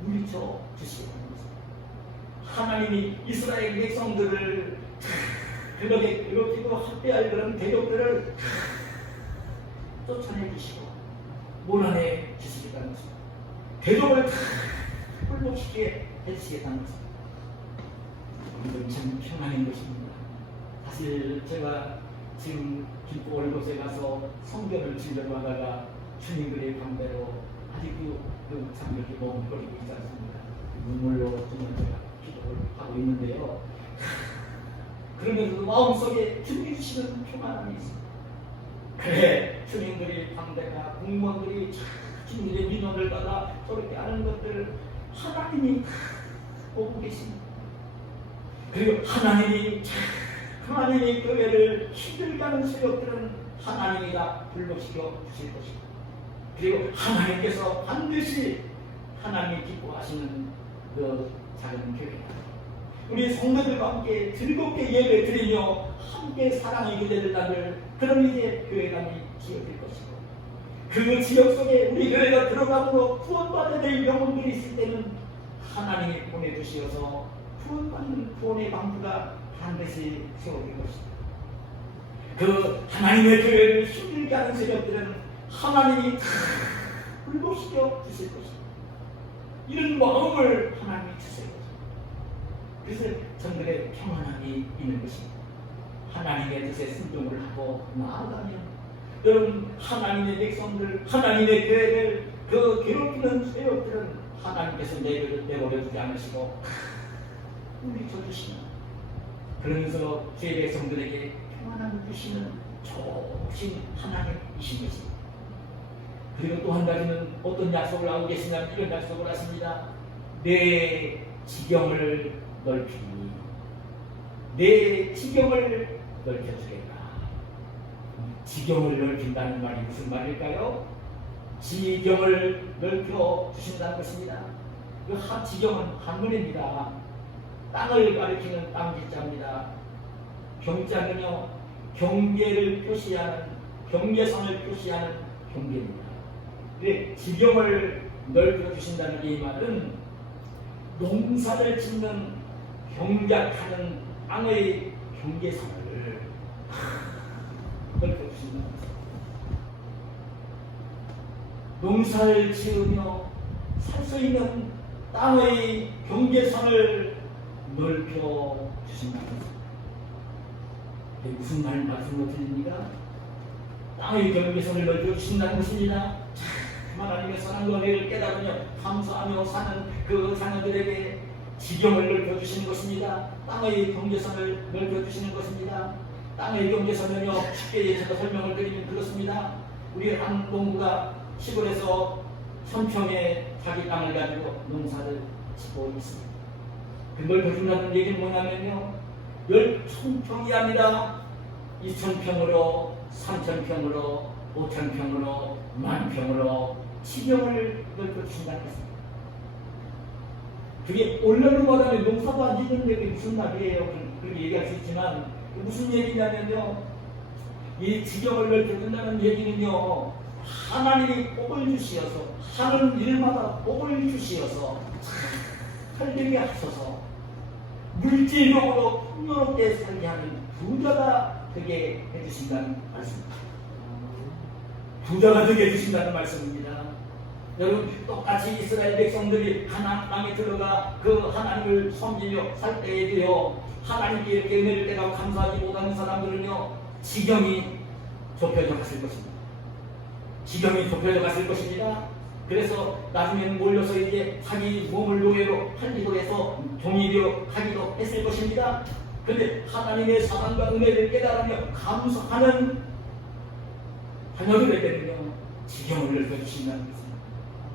물리쳐 주시고 하나님이 이스라엘 백성들을 그렇게 학대할 그런 대적들을 쫓아내 주시고 몰아내 주시겠다는 것입니다. 대적을 굴복시키게 해주시겠다는 것입니다. 이건 참 평안인 것입니다. 사실 제가 지금 김포 올곳에 가서 성경을 지려고 하다가 주님들의 방대로 아직도 참 이렇게 머뭇거리고 있지 않습니다. 눈물로 좀 제가 기도를 하고 있는데요. 그러면서도 마음속에 주님이 주시는 평안함이 있습니다. 그래, 주님들이 방대가 공무원들이 주님의 민원을 받아 저렇게 하는 것들을 하나님이 보고 계십니다. 그리고 하나님이 교회를 힘들게 하는 세력들은 하나님이 다 불러시켜 주실 것입니다. 그리고 하나님께서 반드시 하나님이 기뻐하시는 그 작은 교회, 우리 성도들과 함께 즐겁게 예배 드리며 함께 사랑의 교제를 나눌 그런 이제 교회감이 지어질 것이고, 그 지역 속에 우리 교회가 들어가므로 구원받아야 될 영혼들이 있을 때는 하나님이 보내주시어서 구원받는 구원의 방주가 반드시 세워질 것입니다. 그 하나님의 교회를 힘들게 하는 세력들은 하나님이 다 불복시켜 주실 것입니다. 이런 마음을 하나님이 주실 것입니다. 그래서 정글에 평안함이 있는 것입니다. 하나님의 뜻에 순종을 하고 나아가면 여러분, 하나님의 백성들, 하나님의 교회를 그 괴롭히는 세력들은 하나님께서 내버려두지 않으시고 우리 줘주시는, 그러면서 제 백성들에게 평안함을 주시는 좋으신 하나님이신 것입니다. 그리고 또 한 가지는 어떤 약속을 하고 계시냐면 이런 약속을 하십니다. 내 지경을 넓히니, 내 지경을 넓혀주겠다. 지경을 넓힌다는 말이 무슨 말일까요? 지경을 넓혀주신다는 것입니다. 그 지경은 한문입니다. 땅을 가리키는 땅지자입니다. 경자는요, 경계를 표시하는, 경계선을 표시하는 경계입니다. 근데 지경을 넓혀주신다는 이 말은 농사를 짓는 경작하는 땅의 경계선을 넓혀주신다는 것입니다. 농사를 지으며 살 수 있는 땅의 경계선을 넓혀주신다는 것입니다. 무슨 말씀을 드립니까? 땅의 경계선을 넓혀주신다는 것입니다. 하나님의 선한 은혜를 깨달으며 감사하며 사는 그 자녀들에게 지경을 넓혀주시는 것입니다. 땅의 경계선을 넓혀주시는 것입니다. 땅의 경계선은요, 쉽게 제가 설명을 드리면 그렇습니다. 우리 한 농부가 시골에서 천평에 자기 땅을 가지고 농사를 짓고 있습니다. 그걸 넓혀준다는 얘기는 뭐냐면요, 10,000평이 아니라 2,000평으로, 3,000평으로, 5,000평으로, 10,000평으로 지경을 넓혀주신다는 것입니다. 그게 원래로 말하면 농사도 안 짓는 게 무슨 말이에요? 그렇게 얘기할 수 있지만 무슨 얘기냐면요, 이 지경을 넓혀준다는 얘기는요, 하나님이 복을 주시어서 하는 일마다 복을 주시어서 살게 하셔서 물질적으로 풍요롭게 살게 하는 부자가 되게 해주신다는 말씀입니다. 부자가 되게 해주신다는 말씀입니다. 여러분, 똑같이 이스라엘 백성들이 하나님 땅에 들어가 그 하나님을 섬기며 살 때에도요, 하나님께 이렇게 은혜를 깨닫고 감사하지 못하는 사람들은요, 지경이 좁혀져 갔을 것입니다. 지경이 좁혀져 갔을 것입니다. 그래서 나중에는 몰려서 이제 자기 몸을 노예로 팔기도 해서 종이되어 가기도 했을 것입니다. 그런데 하나님의 사랑과 은혜를 깨달으며 감사하는 자녀들에게는요, 지경을 넓혀주신다는 것입니다.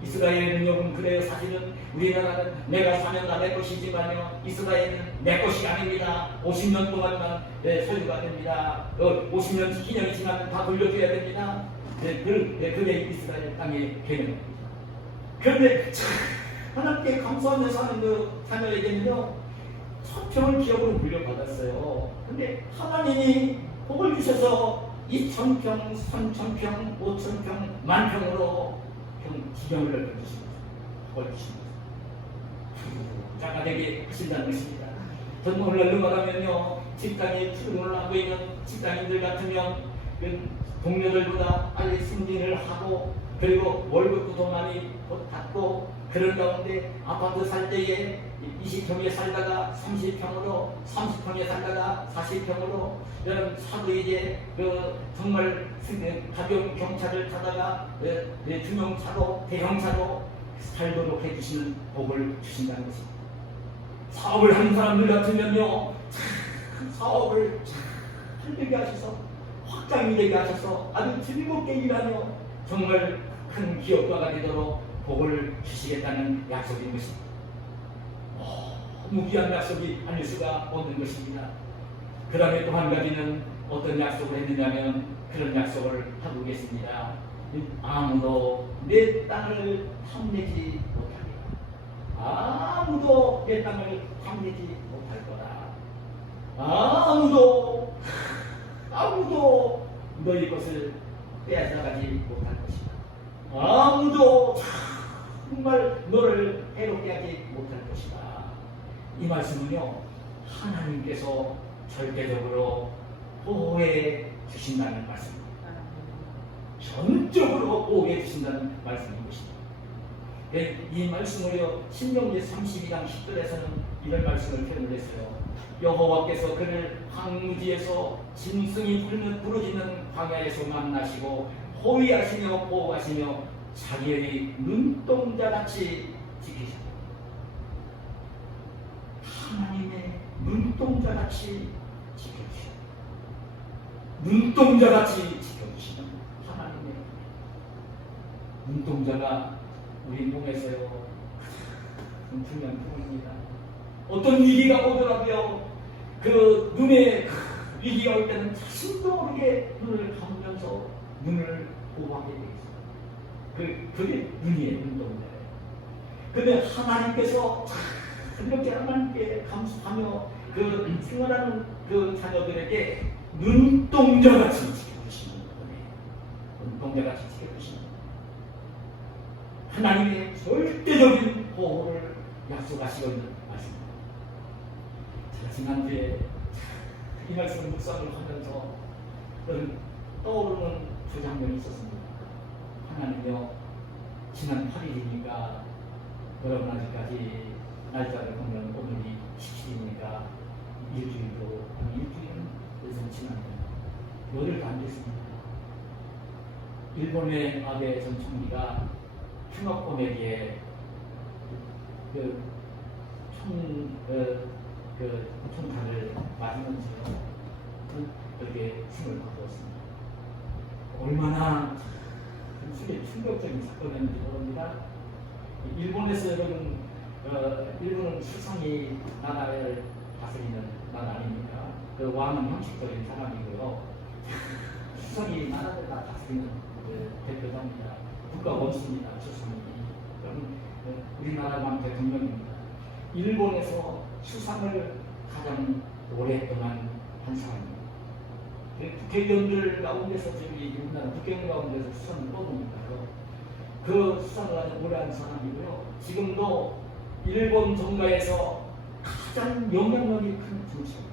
이스라엘은요, 그래요. 사실은 우리나라는 내가 사면 다 내 것이지만요, 이스라엘은 내 것이 아닙니다. 50년 동안만 소유가 됩니다. 50년 기념이 지나면 다 돌려줘야 됩니다. 그게 이스라엘 땅의 개념입니다. 그런데 하나님께 감사하며 사는 그 자녀에게는요, 1,000평을 기업으로 물려받았어요. 그런데 하나님이 복을 주셔서 2,000평, 3,000평, 5,000평, 10,000평으로 지경을 넓혀주십니다. 복을 주십니다. 부자가 되게 하신다는 것입니다. 저는 오늘날 말하면요, 직장에 출근을 하고 있는 직장인들 같으면 동료들보다 빨리 승진을 하고 그리고 월급도 더 많이 받고 그런 가운데 아파트 살 때에 20평에 살다가 30평으로 30평에 살다가 40평으로 여러분 사도 이제 정말 가벼운 경차를 타다가 중형차로 대형차로 살도록 해주시는 복을 주신다는 것입니다. 사업을 하는 사람들 같으면요 사업을 잘 되게 하셔서 확장이 되게 하셔서 아주 즐겁게 일하며 정말 큰 기업가가 되도록 복을 주시겠다는 약속인 것입니다. 무기한 약속이 아닐 수가 없는 것입니다. 그 다음에 또 한 가지는 어떤 약속을 했느냐면 그런 약속을 하고 계십니다. 아무도 내 땅을 탐내지 못하리라. 아무도 내 땅을 탐내지 못할 거다. 아무도 너희 것을 빼앗아가지 못할 것이다. 아무도 정말 너를 해롭게 하지 못할 것이다. 이 말씀은요 하나님께서 절대적으로 보호해 주신다는 말씀입니다. 전적으로 보호해 주신다는 말씀인 것입니다. 이 말씀을요 신명기 32장 10절에서는 이런 말씀을 표현을 했어요. 여호와께서 그를 황무지에서 짐승이 부르짖는 광야에서 만나시고 호위하시며 보호하시며 자기의 눈동자같이 지키셨다. 하나님의 눈동자같이 지켜주시는 눈동자같이 지켜주시는 하나님의 눈동자가 우리 몸에서요 가장 중요한 부분입니다. 어떤 위기가 오더라도요 그 눈에 위기가 올 때는 자신도 모르게 눈을 감으면서 눈을 보호하게 되어 있어요. 그게 눈이에요. 눈동자예요. 그런데 하나님께서 이렇게 하나님께 감수하며 생활하는 자녀들에게 눈동자같이 지켜주시는 거예요. 눈동자같이 지켜주시는 거예요. 하나님의 절대적인 보호를 약속하시고 있는 말씀입니다. 제가 지난주에 이 말씀을 묵상을 하면서 떠오르는 두 장면이 있었습니다. 하나님요 지난 8일이니까 여러분 아직까지 날짜를 보면 오늘이 17일이니까 일주일도 일주일은 요즘 지났네요. 열흘도 안 됐습니다. 일본의 아베 전 총리가 흉악범에게 총칼을 맞으면서요 그렇게 숨을 거두었습니다. 얼마나 충격적인 사건이었는지 모릅니다. 일본에서 일본은 수상이 나라를 다스리는 나라 아닙니까? 그 왕은 형식적인 사람이고요. 수상이 나라를 다 다스리는 대표자입니다. 국가 원수입니다. 수상이. 우리나라만 대통령입니다. 일본에서 수상을 가장 오랫동안 한 사람입니다. 국회의원들 가운데서 우리나라 국회의원 가운데서 수상을 뽑으니까 그 수상을 아주 오래 한 사람이고요. 지금도 일본 정가에서 가장 영향력이 큰 정치입니다.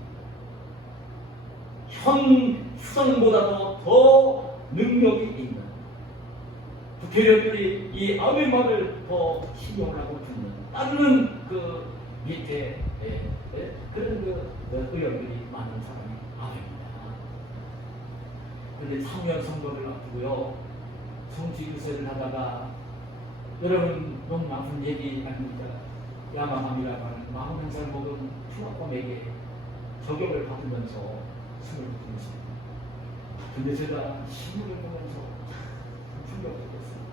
현 수상보다도 더 능력이 있는 국회의원들이 이 아베 말을 더 신용을 하고 듣는 따르는 그 밑에 그런 의원들이 많은 사람이 아베입니다. 그런데 참여 선거를 앞두고요 정치 유세를 하다가 여러분 너무 아픈 얘기 아닙니까? 야마함이라고 하는 41살 먹은 흉악범에게 저격을 받으면서 숨을 붙이셨습니다. 근데 제가 신문을 보면서 충격적이었습니다.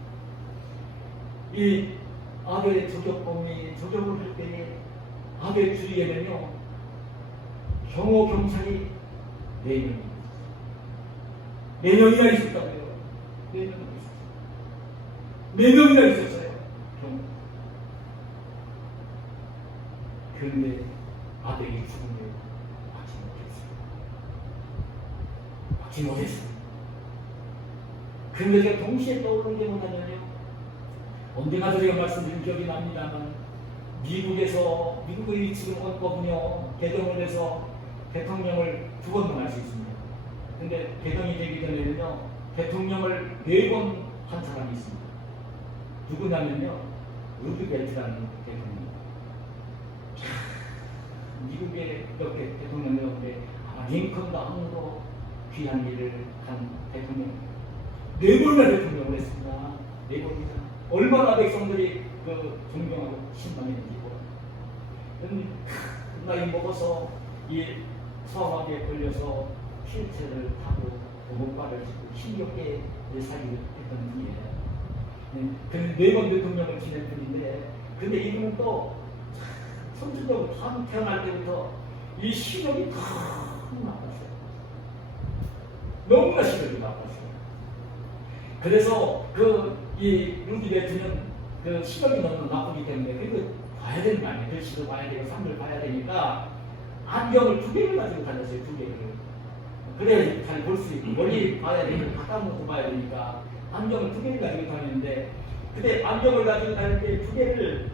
이 아베 저격범이 저격을 할 때에 아베 주위에는요 경호 경찰이 4명입니다. 4명이나 있었다고요. 4명이나 있었어요. 그런데 아들이 죽음을 막지 못했어요. 막지 못했어요. 그런데 제가 동시에 떠오르는 게 뭐냐면요. 언젠가 저희가 말씀드린 기억이 납니다만 미국의 지금 헌법은요 개정을 해서 대통령을 2번만 할 수 있습니다. 근데 개정이 되기 전에는요 대통령을 4번 한 사람이 있습니다. 누구냐면요, 루즈벨트라는 대통령. 미국의 이렇게 대통령이었는데 아마 링컨 다음으로 귀한 일을 한 대통령입니다. 4번이나 대통령을 했습니다. 4번입니다. 얼마나 백성들이 그 존경하고 신망했는지 몰라요. 나이 먹어서 이 서학에 걸려서 휠체어를 타고 목발을 짚고 힘겹게 살기를 했던 분이에요. 근데 4번 대통령을 지낸 분인데, 근데 이분은 또 선천적으로 태어날 때부터 이 시력이 너무 나빴어요. 너무나 시력이 나빴어요. 그래서 이 루즈벨트는 그 시력이 너무 나쁘기 때문에 그거 봐야 되는 거 아니에요. 글씨도 봐야 되고 산을 봐야 되니까 안경을 2개를 가지고 다녔어요. 2개를. 그래야 잘 볼 수 있고 멀리 봐야 되고 가까운 것도 봐야 되니까 안경을 2개를 가지고 다녔는데, 근데 안경을 가지고 다닐 때 2개를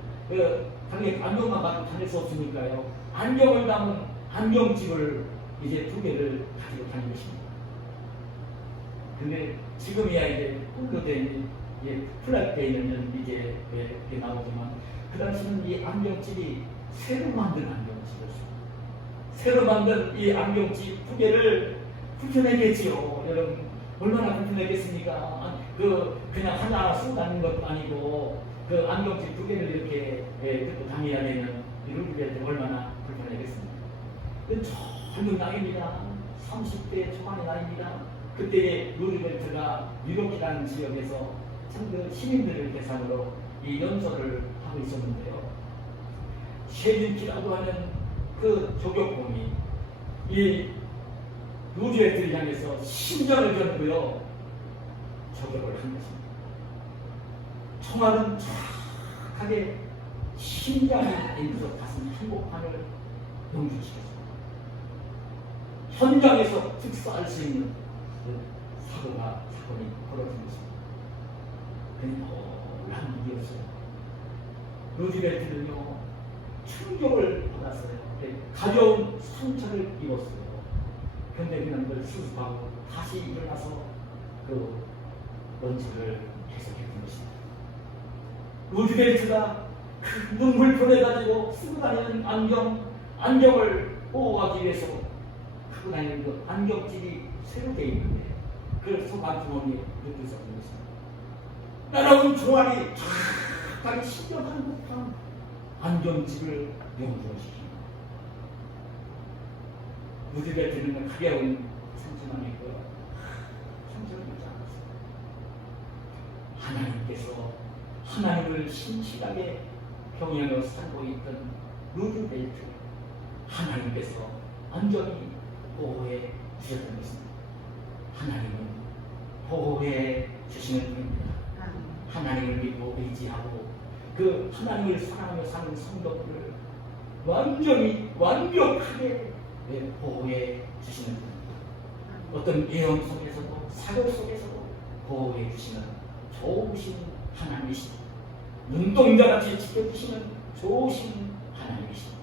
당연히 안경만 가지고 다닐 수 없으니까요. 안경을 담은 안경집을 이제 2개를 가지고 다니고 있습니다. 근데 지금이야 이제 홀로 된 플랫되어 있는 이제 이렇게 나오지만, 그 당시는 이 안경집이 새로 만든 안경집이었어요. 새로 만든 이 안경집 2개를 불편했겠지요. 여러분 얼마나 불편했겠습니까? 그냥 하나 쓰고 다니는 것도 아니고 그 안경집 2개를 이렇게 들고 다녀야 되는 이런 게 얼마나 불편했겠습니까? 젊은 나이입니다. 30대 초반의 나이입니다. 그때 루즈벨트가 뉴욕이라는 지역에서 참 시민들을 대상으로 이 연설을 하고 있었는데요. 셰린키라고 하는 그 조격공이 이 루즈벨트를 향해서 심장을 겨누고요 저격을 한 것입니다. 총알은 정확하게 심장에 있어서 가슴 한복판을 넘겨주셨습니다. 현장에서 즉사할 수 있는 사건이 벌어진 것입니다. 놀란 일이었어요. 루즈벨트는요 충격을 받았어요. 가벼운 상처를 입었어요. 근데 그냥 그걸 수습하고 다시 일어나서 그 연설을 계속했던 것입니다. 루즈벨트가 그 눈물 보내가지고 쓰고 다니는 안경을 보호하기 위해서 갖고 다니는 그 안경집이 새로 되어 있는데 그걸 소간 주머니에 넣고 있었던 것입니다. 날아온 총알이 정확하게 신경한 듯한 안경집을 명중시킵니다. 루즈벨트는 가벼운 상처만 있고요. 상처를 입지 않았습니다. 하나님께서 하나님을 신실하게 경외하며 살고 있던 루즈벨트, 하나님께서 완전히 보호해 주셨던 것입니다. 하나님은 보호해 주시는 분입니다. 하나님을 믿고 의지하고 그 하나님을 사랑하며 사는 성도들을 완벽하게 보호해 주시는 분입니다. 어떤 위험 속에서도 사고 속에서도 보호해 주시는 좋으신 하나님이십니다. 눈동자같이 지켜주시는 좋으신 하나님이십니다.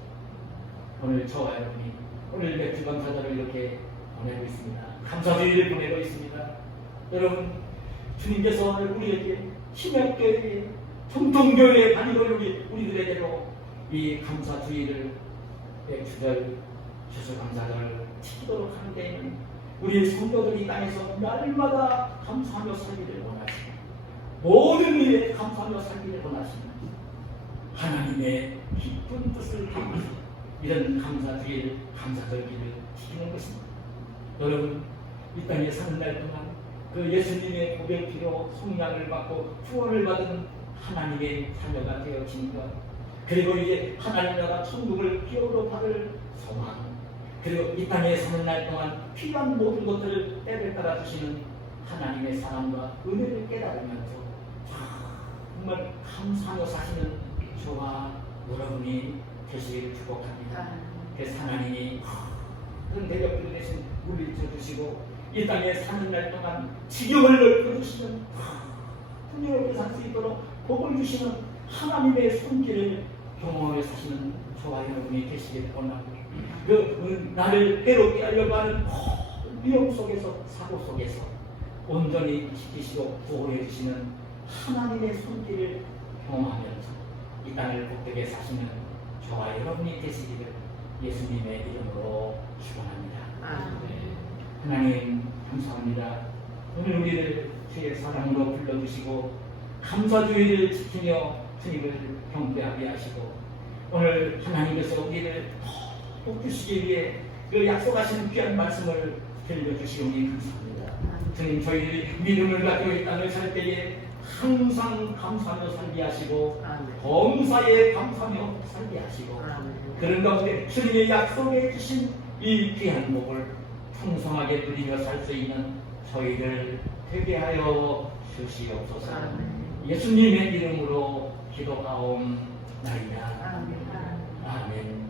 오늘 저와 여러분이 오늘 맥주 감사절을 이렇게 보내고 있습니다. 감사주의를 보내고 있습니다. 여러분 주님께서 우리에게 신약교회, 통통교회에 다니던 우리들에게로 이 감사주의를 맥주절, 추수감사절을 지키도록 하는 데에는 우리 성도들이 땅에서 날마다 감사하며 살기를 원하시고 모든 일에 감사하며 살기를 원하시는 하나님의 깊은 뜻을 담으신 이런 감사주의를, 감사절기를 지키는 것입니다. 여러분 이 땅에 사는 날 동안 그 예수님의 고백피로 성량을 받고 구원을 받은 하나님의 자녀가 되어지니까, 그리고 이제 하나님 나라 천국을 기업으로 받을 소망, 그리고 이 땅에 사는 날 동안 필요한 모든 것들을 때를 따라 주시는 하나님의 사랑과 은혜를 깨달으면서 정말 감사하며 사시는 저와 여러분이 되시기를 축복합니다. 그래서 하나님이 큰 대적들 대신 물리쳐 주시고 이 땅에 사는 날 동안 지경을 넓혀주시는 풍요롭게 살 수 있도록 복을 주시는 하나님의 손길을 경험하며 사시는 저와 여러분이 되시기를 원하고, 나를 괴롭게 하려고 하는 위험 속에서, 사고 속에서 온전히 지키시고 보호해 주시는 하나님의 손길을 경험하면서 이 땅을 복되게 사시는 저와 여러분이 되시기를 예수님의 이름으로 축원합니다. 하나님 감사합니다. 오늘 우리를 주의 사랑으로 불러주시고 감사주의를 지키며 주님을 경배하게 하시고 오늘 하나님께서 우리를 더 주시기 위해 그 약속하신 귀한 말씀을 들려주시오니 감사합니다. 주님 저희들이 믿음을 가지고 이 땅을 살 때에 항상 감사하며 살게 하시고 범사에 감사하며 살게 하시고 그런 가운데 주님의 약속해 주신 이 귀한 복을 풍성하게 누리며 살 수 있는 저희를 되게 하여 주시옵소서. 예수님의 이름으로 기도하옵나이다. 아멘.